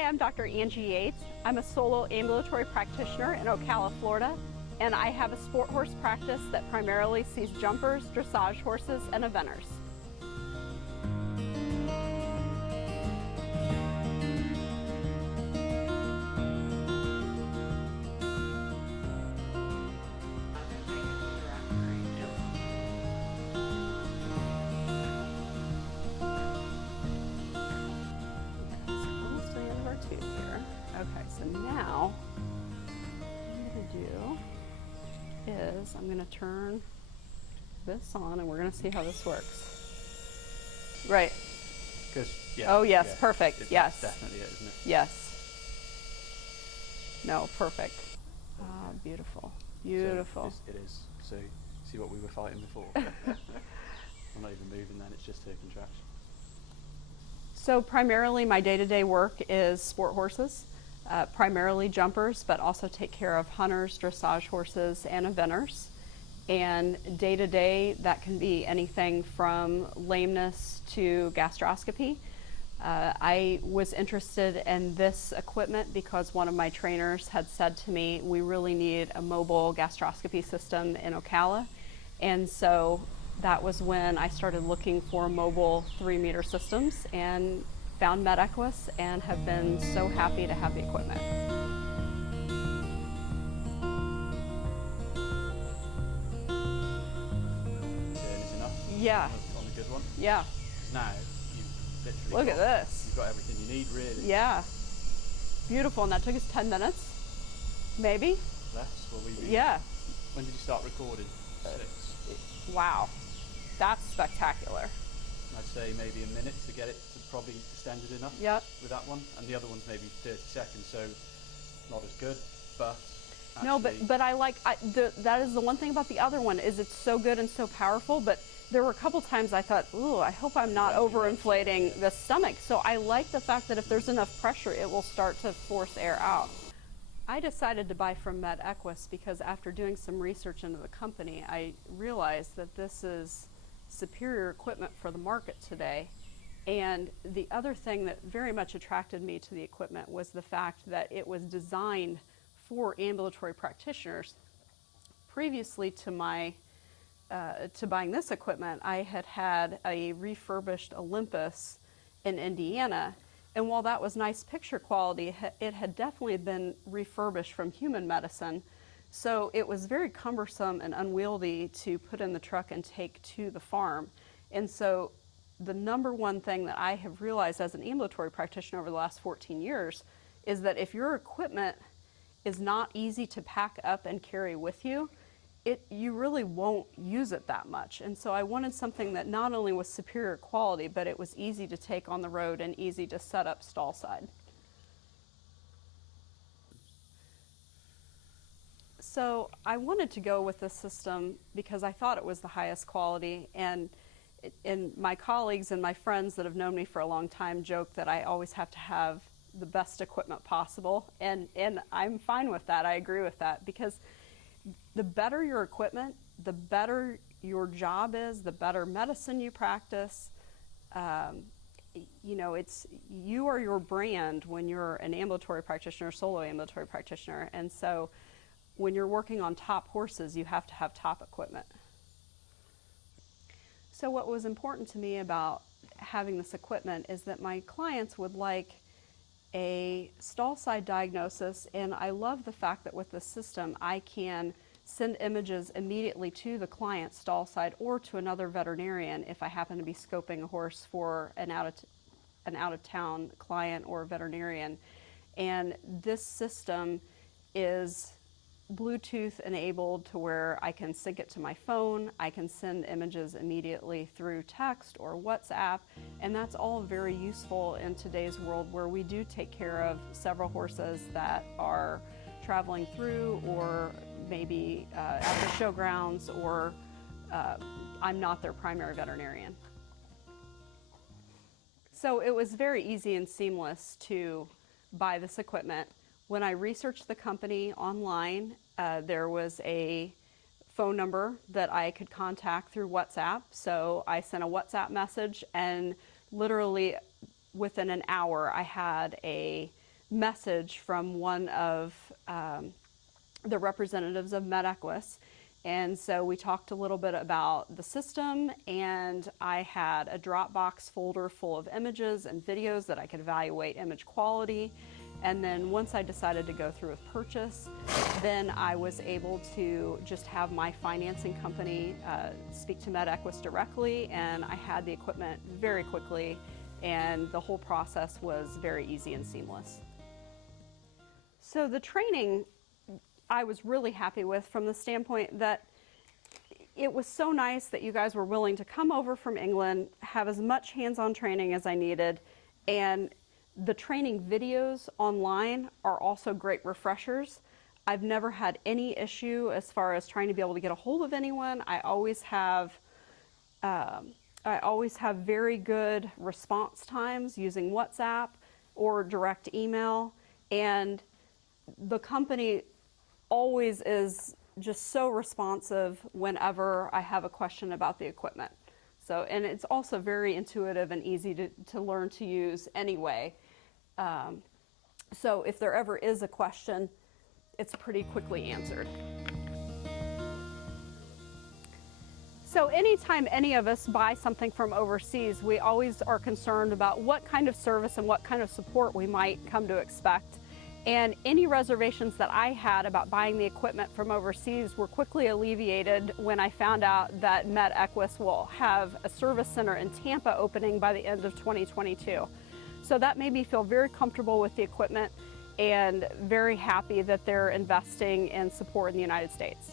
Hi, I'm Dr. Angie Yates. I'm a solo ambulatory practitioner in Ocala, Florida, and I have a sport horse practice that primarily sees jumpers, dressage horses, and eventers. Almost to the end of our tube here. Okay, so now what I'm going to do is I'm going to turn this on and we're going to see how this works. Right. Because Oh yes, perfect. It's yes. definitely it, isn't it? Yes. No, perfect. Ah, beautiful. Beautiful. So it is. So see what we were fighting before. I'm not even moving then, it's just her contraction. So primarily my day-to-day work is sport horses, primarily jumpers, but also take care of hunters, dressage horses, and eventers. And day-to-day, that can be anything from lameness to gastroscopy. I was interested in this equipment because one of my trainers had said to me, we really need a mobile gastroscopy system in Ocala. And so that was when I started looking for mobile 3-meter systems and found Medequus and have been so happy to have the equipment. Is enough? Yeah. On the good one? Yeah. Because now you've literally Look at this. You've got everything you need really. Yeah. Beautiful. And that took us 10 minutes, maybe? Less? Will we be? Yeah. When did you start recording? 6. Wow. That's spectacular. I'd say maybe a minute to get it to probably distended enough. Yep. With that one, and the other one's maybe 30 seconds, so not as good, but actually, No, but I like that is the one thing about the other one is it's so good and so powerful. But there were a couple times I thought, ooh, I hope I'm not overinflating the stomach. So I like the fact that if there's enough pressure, it will start to force air out. I decided to buy from Medequus because after doing some research into the company, I realized that this is superior equipment for the market today. And the other thing that very much attracted me to the equipment was the fact that it was designed for ambulatory practitioners. Previously to buying this equipment, I had a refurbished Olympus in Indiana, and while that was nice picture quality, it had definitely been refurbished from human medicine, so it was very cumbersome and unwieldy to put in the truck and take to the farm. And so the number one thing that I have realized as an ambulatory practitioner over the last 14 years is that if your equipment is not easy to pack up and carry with you, you really won't use it that much. And so I wanted something that not only was superior quality, but it was easy to take on the road and easy to set up stall side. So I wanted to go with this system because I thought it was the highest quality, and my colleagues and my friends that have known me for a long time joke that I always have to have the best equipment possible, and I'm fine with that. I agree with that, because the better your equipment, the better your job is, the better medicine you practice. You know, you are your brand when you're an ambulatory practitioner, solo ambulatory practitioner, and so when you're working on top horses, you have to have top equipment. So what was important to me about having this equipment is that my clients would like a stall side diagnosis, and I love the fact that with this system I can send images immediately to the client's stall side or to another veterinarian if I happen to be scoping a horse for an out-of-town client or veterinarian. And this system is Bluetooth enabled to where I can sync it to my phone, I can send images immediately through text or WhatsApp, and that's all very useful in today's world where we do take care of several horses that are traveling through or maybe at the showgrounds, or I'm not their primary veterinarian. So it was very easy and seamless to buy this equipment. When I researched the company online, there was a phone number that I could contact through WhatsApp. So I sent a WhatsApp message, and literally within an hour I had a message from one of the representatives of Medequus. And so we talked a little bit about the system, and I had a Dropbox folder full of images and videos that I could evaluate image quality. And then once I decided to go through with purchase, then I was able to just have my financing company speak to Medequus directly, and I had the equipment very quickly, and the whole process was very easy and seamless. So the training I was really happy with, from the standpoint that it was so nice that you guys were willing to come over from England, have as much hands-on training as I needed, and the training videos online are also great refreshers. I've never had any issue as far as trying to be able to get a hold of anyone. I always have very good response times using WhatsApp or direct email, and the company always is just so responsive whenever I have a question about the equipment. So, and it's also very intuitive and easy to learn to use anyway. So if there ever is a question, it's pretty quickly answered. So anytime any of us buy something from overseas, we always are concerned about what kind of service and what kind of support we might come to expect. And any reservations that I had about buying the equipment from overseas were quickly alleviated when I found out that Medequus will have a service center in Tampa opening by the end of 2022. So that made me feel very comfortable with the equipment and very happy that they're investing in support in the United States.